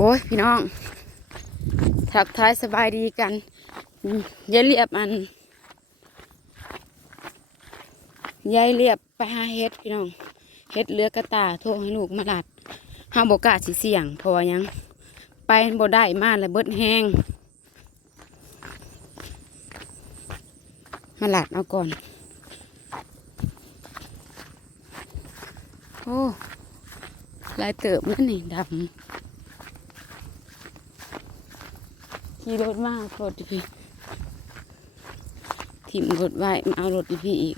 โอ้ยพี่น้อง ทักทายสบายดีกันยายเรียบอันยายเรียบไปหาเฮ็ดพี่น้อง เฮ็ดเลือกระตาโทรให้ลูกมาหลัดห้ามบกาสิเสียงพราะว่าหยัง ไปบ่ได้มาแล้วเบิดแห้งมาหลัดเอาก่อน โอ้ลายเติบนั่นนี่ดำ ขี่รถมากรถดิพี่ถิ่มรถไว้มาเอารถดิพี่อีก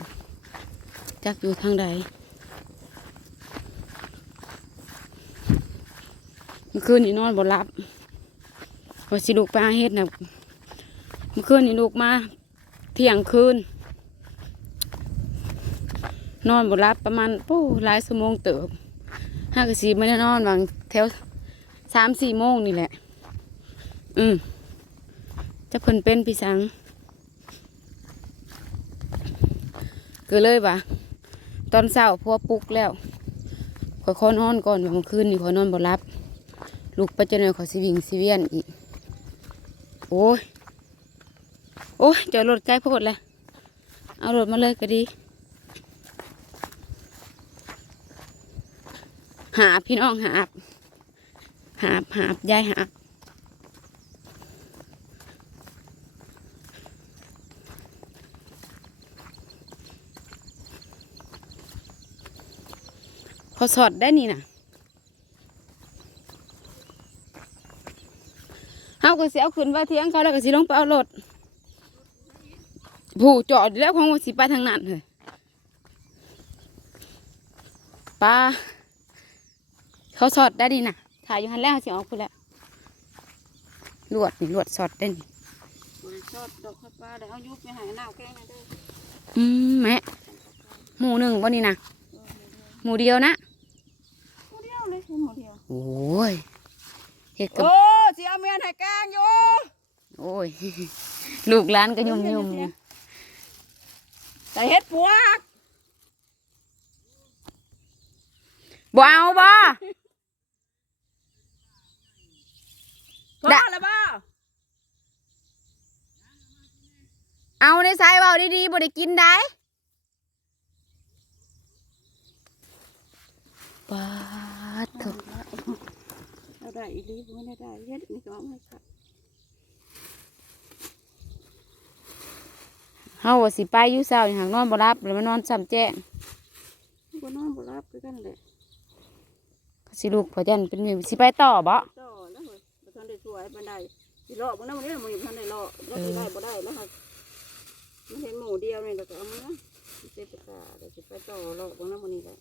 จักอยู่ทางใดเมื่อคืนนี่นอนบ่หลับว่าสิลูกไปหาเฮ็ดนะเมื่อคืนนี่ลูกมา เที่ยงคืน นอนบ่หลับประมาณปู้หลายชั่วโมงเติบห้ากะสีไม่ได้นอนบางแถวสามสี่โมงนี่แหละ อืม จะเพิ่นเป็นพี่สังก็เลยบ่ะตอนเช้าพอปลุกแล้วขอยขอนอนก่อนว่าเมื่อคืนนี่ขอนอนบ่หลับ ลูกไปจนหน่อยขอสิวิงสิเวียนอีก โอ้ย โอ้ยจอดรถใกล้โพดเลยเอารถมาเลยก็ดี หาพี่น้องหาหาหาบยายหาบ เขาสอดได้นี่นะเอาก็สิเอาขึ้นว่าเที่ยงเขาแล้วก็สิลงไปเอารถผู้จอดอยู่แล้วของว่าสิไปทางนั้นเลยปลาเขาสอดได้ดีนะถ่ายอยู่หันแล้วสิออกพูดแล้วลวดนี่ลวดสอดได้นี่ชอบดอกข้าวปลาเดี๋ยวเอายุบไปหาหน้าแกงให้เด้ออืมแม่หมูหนึ่งวันนี้นะหมูเดียวนะ หมูเดียวเลยหมูเดียว โอ้ยเห็ดกับโอ้สิเอาเมียนให้แกงอยู่ โอ้ย ลูกหล้านก็ยุ่มยุ่มๆนะแต่เฮ็ดปวกบ่เอาบ่พอดะแล้วบ่เอาในสายเบาดีๆบ่ได้กินได้ปาดเถอะเอา ได้อีหลีบ่ได้ได้เฮ็ดนี่ก็เอามาค่ะเฮาว่าสิไปอยู่เช้านี่หางนอนบ่รับแล้วมานอนซ้ำแจ้งบ่นอนบ่รับคือกันแหละสิลูกพอจันเป็นไงสิไปต่อบ่ต่อแล้วเฮ้ยบ่ทันได้สวยปานใดสิเลาะบ่นำมื้อนี้มื้อนี้บ่ทันได้เลาะแล้วสิได้บ่ได้แล้วค่ะมันเห็นหมูเดียวนี่แล้วก็เอามื้อเจ็บตาเดี๋ยวสิไปต่อเลาะบ่นำมื้อนี้แหละ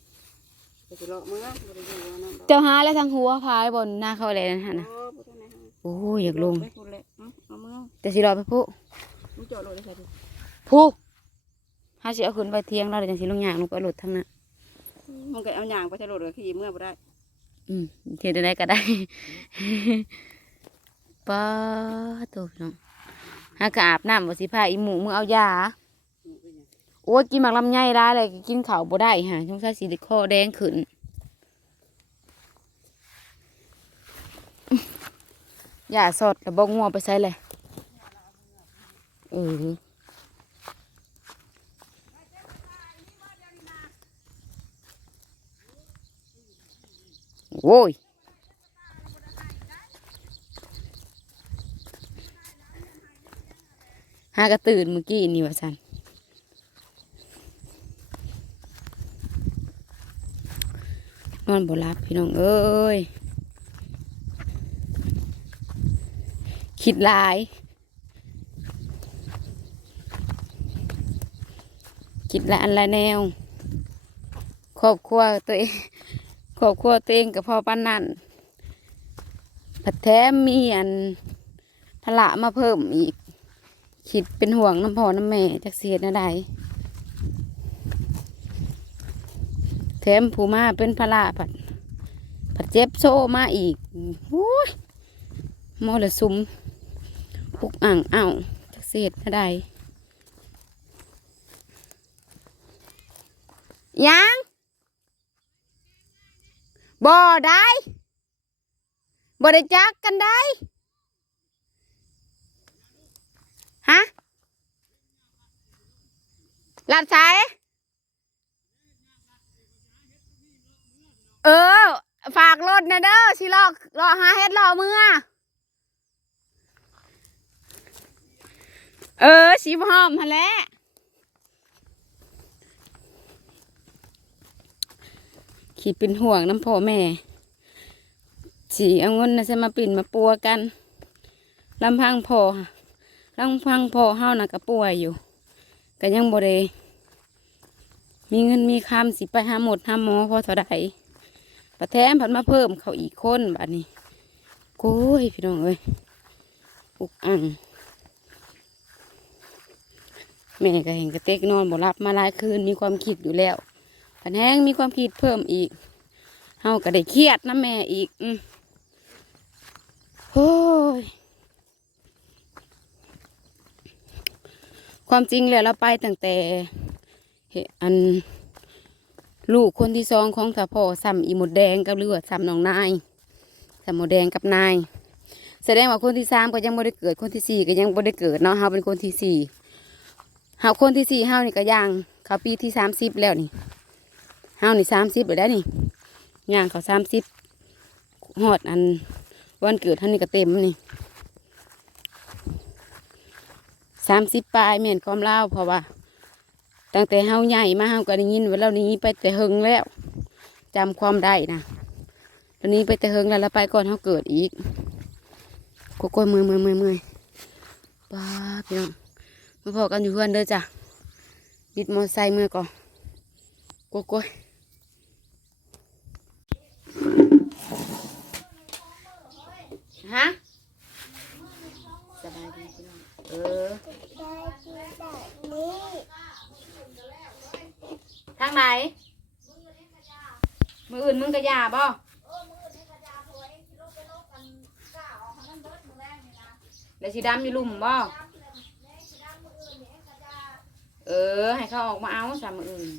ก็สิเลาะมื้อบ่ได้อยู่ว่านั่นดอกเจ้าหาแล้วทางหัวพายบนหน้าเขาเลยนั่นหั่นน่ะโอ้บ่ทันได้หาโอ้ยอยากลงไปพูดเลยเอาเอามือแต่สิรอไปผู้มึงจอดรถเลยใช่ไหมผู้หาสิเอาขึ้นไปเที่ยงแล้วเดี๋ยวจังสิลงย่างลงไปรถทางนั้นมึงก็เอาหยางไปใช้รถเลยขี่เมื่อบ่ได้อืมเฮ็ดได้ก็ได้ ป้าตัวพี่น้องหากะอาบน้ำบ่สิพาอีหมูมึงเอายาโอ้ยกินหมักลำไยร้ายเลยกินข้าวบ่ได้ฮะสงสัยสิได้คอแดงขึ้นอย่าสดแล้วบ่งัวไปใส่เลยเออโว้ยหากระตื่นเมื่อกี้นี่ว่าสัน อนบ่หลับพี่น้องเอ้ยคิดหลาย คิดลายอันละแนวครอบครัวตัวเองครอบครัวตัวเองกับพ่อป้านนั่นผัดแท้มีอันพละมาเพิ่มอีก คิดเป็นห่วงน้ำพอน้ำแม่จากเสียนะใดแถมผู้มาเป็นพละผัด เจ็บโซ่มาอีกโอ้ยมอละซุมพุกอ่างเอ้าจากเศษอะไรยังบ่ได้บ่ได้จักกันได้ฮะลาดสายเออ ฝาก รถนะเด้อสิรอรอหาเฮ็ดรอเมื่อเออสีหอมฮะแหละขีดเป็นห่วงน้ำพ่อแม่สีเอาเงินนะจะมาปิ่นมาปัวกันลำพังพ่อลำพังพ่อเฮานะก็ป่วยอยู่ก็ยังบ่ได้มีเงินมีคำสิไปหาหมดหาหมอพอเท่าใด ประแถมผันมาเพิ่มเขาอีกคนบัดนี้โอ้ยพี่น้องเอ้ยอุกอังแม่ก็เห็นกระเต็กนอนบ่รับมาหลายคืนมีความคิดอยู่แล้วผันแห้งมีความคิดเพิ่มอีกเฮาก็ได้เครียดนะแม่อีกอืมโอ้ยความจริงแล้วเราไปตั้งแต่เฮอัน ลูกคนที่สองของสาพ่อซ้ำอีหมดแดงกับเลือดซ้ำน้องนายซ้ำหมดแดงกับนาย แสดงว่าคนที่สามก็ยังบ่ได้เกิดคนที่สี่ก็ยังบ่ได้เกิดเนาะเฮาเป็นคนที่สี่เฮาคนที่สี่เฮานี่ก็ย่างเขาปีที่สามสิบแล้วนี่เฮานี่สามสิบไปแล้วนี่ย่างเขาสามสิบหอดอันวันเกิดท่านนี้ก็เต็มนี่สามสิบปลายแม่นความเล่าเพราะว่า ตั้งแต่เฮาใหญ่มาเฮาก็ได้ยินว่าเรานี้ไปแต่เฮงแล้วจำความได้นะตอนนี้ไปแต่เฮงแล้วเราไปก่อนเฮาเกิดอีกโกโก้ยมือมือมือมือป้าพี่น้องมาพอกันอยู่เพื่อนเด้อจ้ะบิดมอไซค์มือก่อนโกโก้ยฮะสบายดีพี่น้องเออ ทางไหน มืออื่นมึงกระยาบ่แล้วสีดำอยู่ลุ่มบ่เออ ให้เขาออกมาเอาสามมืออื่น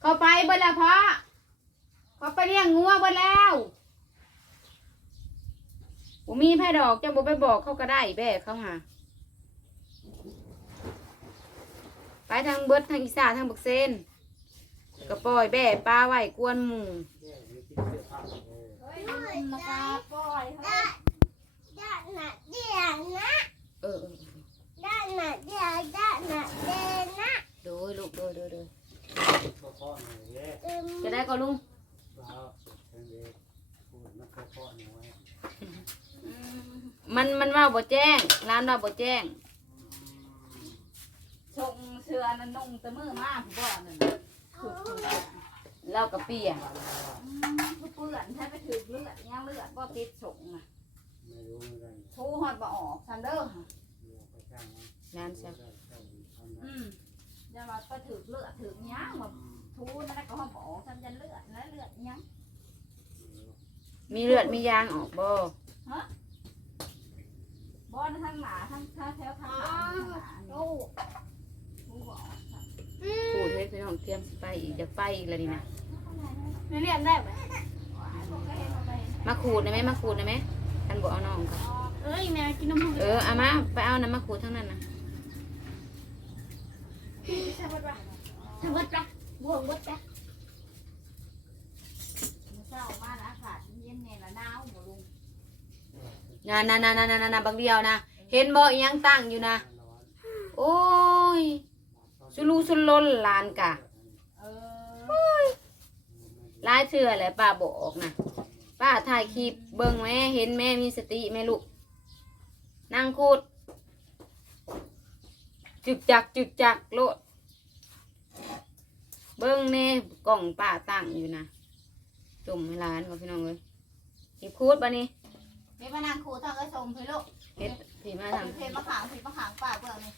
เขาไปเบิดแล้วพ่อเขาไปเลี้ยงงัวเบิดแล้วผมมีแพ่ดอกเจ้าบ่ไปบอกเขาก็ได้แบ่เขาหา ไปทางเบิดทางอีสานทางบักเซนก็ปล่อยแบ่ปลาไว้กวนหมูเออเออโดยลูกโดยโดยโดยจะได้ก็ลุงมันมันว่าบ่แจ้งร้านว่าบ่แจ้ง เชือนั่นนุ่งแตะมือมาผู้บ่นั่นเล่ากับเปียผู้เปื่อนถ้าไปถึงเลือดยังเลือดบ่ติดสงน่ะทูฮอดบ่ออกซันเดอร์งานแซ่บอืมอย่าว่าไปถึงเลือดถึงยังว่าทูนั่นก็ฮอดบ่ออกซันจะเลือดแล้วเลือดยังมีเลือดมียางออกบ่บ่อนทั้งหนาทั้งทั้งแถวทั้งหลังทั้งหลังทูบ่ออก พูดให้พี่น้องเตรียมสิไปอีกจะไปอีกแล้วนี่นะเรียนได้ไหมมาขูดได้ไหมมาขูดได้ไหมท่านบอกเอาน้องค่ะเอ้ยแม่กินน้ำมันเออเอามาไปเอาน้ำมาขูดทั้งนั้นนะสวัสดีสวัสดีบวงวัดจ้ะเช้ามานะอากาศเย็นเนี่ยละหนาวบ่ลุงนานานานานานานาบางเดียวนะ เห็นบ่อีหยังตั้งอยู่นะ โอ้ย สุลูสุลลนหลานกะเออหลายเชื่อแหละป้าบอกนะป้าถ่ายคลิปเบิ่งแม่เห็นแม่มีสติแม่ลูกนั่งคูดจึกจักจึกจักโลด เบิ่งแน่กล่องป้าตั้งอยู่นะจุ่มให้ร้านก่อนพี่น้องเลยหยิบคูดปะนี่มีมานางครูทางกระชมพี่ลูกเฮ็ดผีมาทเพลมะขามเพลมะขามป่าเปลือกนี่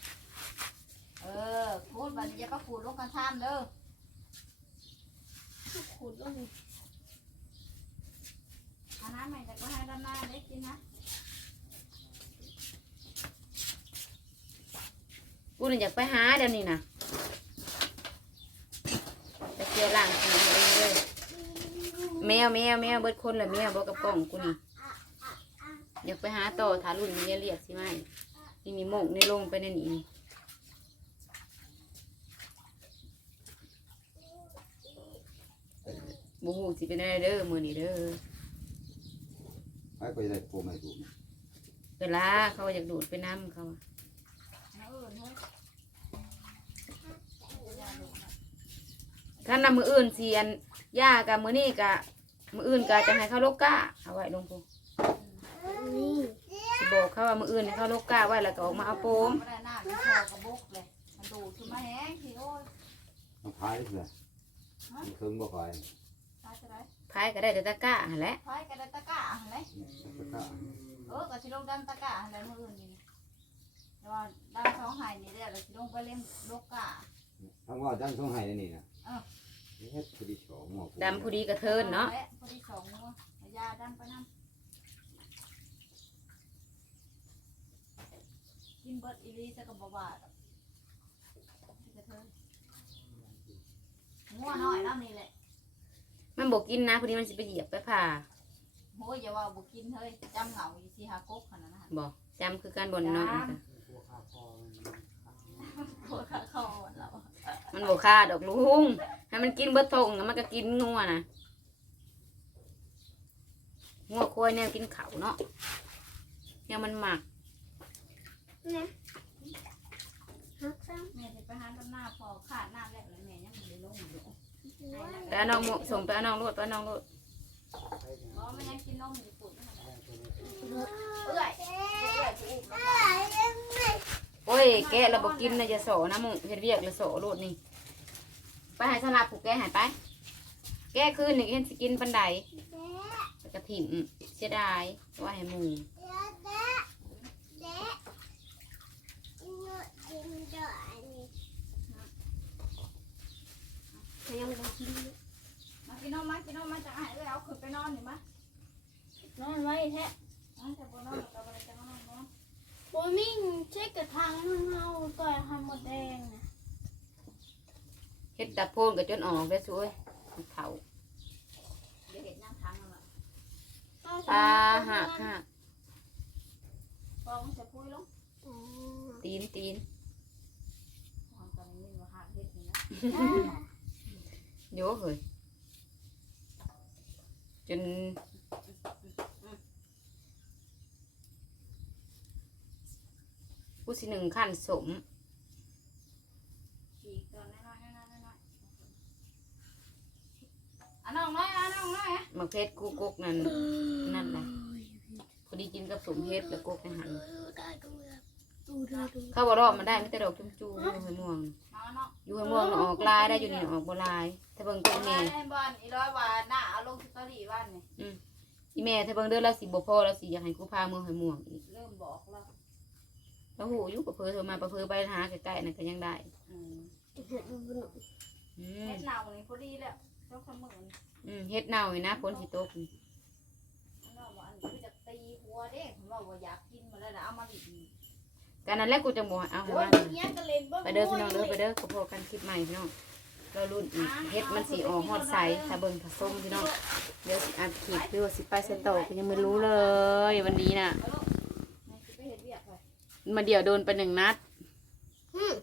เออพูดบัดนี้จะก็ขูดลงกันท่ามเด้อขูดลงนี่อันนั้นใหม่แต่ก็ให้ด้านหน้าเล็กกินนะำกูนี่อยากไปหาเดี๋ยวนี้นะไปเที่ยวร้านกินเองเลยแมวแมวแมวเบิดคนละแมวบอกกับกล่องกูนี่อยากไปหาต่อถารุ่นนี้เรียกสิไหมนี่มีหมกนี่ลงไปในนี่ บูฮูสิเป็นอะไรเด้อมือนี่เด้อไปก็จะได้โปรไม่ถูกเวลาเขาอยากดูดไปน้ำเขาอะเอาอื่นเฮ้ยถ้านำมืออื่นเสียนย่ากับมือนี่กะมืออื่นกะจะให้เขาโลกก้าเอาไว้ลงพูสิบอกเขาว่ามืออื่นให้เขาโลกก้าไว้แล้วก็ออกมาเอาโปมไม่ได้หน้าไม่พอกระบุกเลยมันดูดขึ้นมาแห้งสิโอ้ย ต้องพายเลยมันเครื่องบ่พายตายจะไร พายก็ได้แต่ตะกร้าหั่นแหละพายกระดตะกร้าอะไรตะกร้าเออก็สิลงดันตะกร้าอะไรมืออื่นนี่แต่ว่าดันสองหายนี่เดี๋ยวเราสิลงไปเล่นโลกกาทั้งว่าจังต้องให้นี่นะอ้าว เฮ็ดพอดีสองหมอดำผู้ดีกระเทินเนาะพอดีสองงัวยาดันไปนั่นกินเบิดอีลีจะกับบาบาดกระเทินงัวน้อยน้ำนี่แหละ มันบอกกินนะพอดีมันสิไปเหยียบไปผ่าโอ้ยอย่าว่าบุกินเฮ้ยจำเหงาอยู่ที่หากกขนาดนั้นบอกจำคือการบนเนาะปวดขาคอเรามันบอกค่าดอกลุงให้มันกินเบิดทงแล้วมันก็กินงัวนะงัวควายแนวกินเขาเนาะเนี่ยมันหมักแม่จะไปหาต้นหน้าพอขาดหน้าแรกเลยแม่ยังไม่ได้ลงอยู่ แต่เอาน้องหมส่งไปเอาน้องรถไปเอาน้องรถเพราะมันยังกินนมอยู่น้อยเอื้อยถูกแล้วโอ้ยแกะเราบอกกินนะจะโสนะมึงเฮ็ดเวียกเลยโสรถนี่ ไปใหายสลับผูกแกะหายไป แกะคืนนี่เห็นสกินปันไดแล้วกระถิ่มเสียดายว่าให้หมูมากินนมมากินนมมาจะหายเอื้อยเอาขึ้นไปนอนหนิมะ นอนไว้แท้ นอนแต่บนนอนแต่บนจะนอนนอน โบ มิ่งเช็คกระทางเฮาต่อยหาหมดแดงนะเฮ็ดตะโพนกับจนออกได้สวยเผาเดี๋ยวเห็นนั่งทางนั่นแหละปลาหักหักฟองจะพุ้ยลงตีนตีนฟองตอนนี้มันหักเห็ดนี่นะโยเฮ้ยจน ผู้สิหนึ่งขั้นสมฉีกตอนน้อยๆน้อยๆน้อยๆอะน้องน้อยอะน้องน้อยอะมะเพชรกูกกนั่นนั่นแหละพอดีกินกับสมเพชรแล้วกกไปหันดูดูดูเข้าบ่รอบมาได้ไม่แต่ดอกจุ่มจูอยู่ให้ม่วงมาเนาะอยู่ให้ม่วงน่ะออกลายได้อยู่นี่น่ะออกบ่ลายถ้าเบิ่งตัวแม่ไอ้บอลอีร้อยว่าหน้าเอาลงสตอรี่บ้านนี่อีแม่ถ้าเบิ่งเด้อแล้วสิบ่พอแล้วสิอยากให้กูพามือให้ม่วงอีก เริ่มบอกแล้ว แล้วหูอยู่กับเพอโทรมาประเพอไปหาใกล้ๆนั่นก็ยังได้อืมอืมเฮ็ดหนาวนี่พอดีแล้วเจ้าขมือนอืมเฮ็ดเน่านี่นะฝนสิตกนี่น้องว่าอันนี้คือจะตีหัวเด้ผมว่าว่าอยากกินมาแล้วนะเอามาดิบการนั้นแหละกูจะบ่ให้เอาให้โอ้ยมันเงี้ยกระเล่นบ่ไปเด้อพี่น้องเด้อไปเด้อก็พอกันคลิปใหม่พี่น้องเรารุ่นอีกเฮ็ดมันสีออกฮอดใสถ้าเบิ่งผสมพี่น้องเดี๋ยวสิอัดคลิปหรือว่าสิไปเซนโตก็ยังไม่รู้เลย วันนี้น่ะ เอาลูก มาเดี๋ยวโดนไปหนึ่งนัด อืม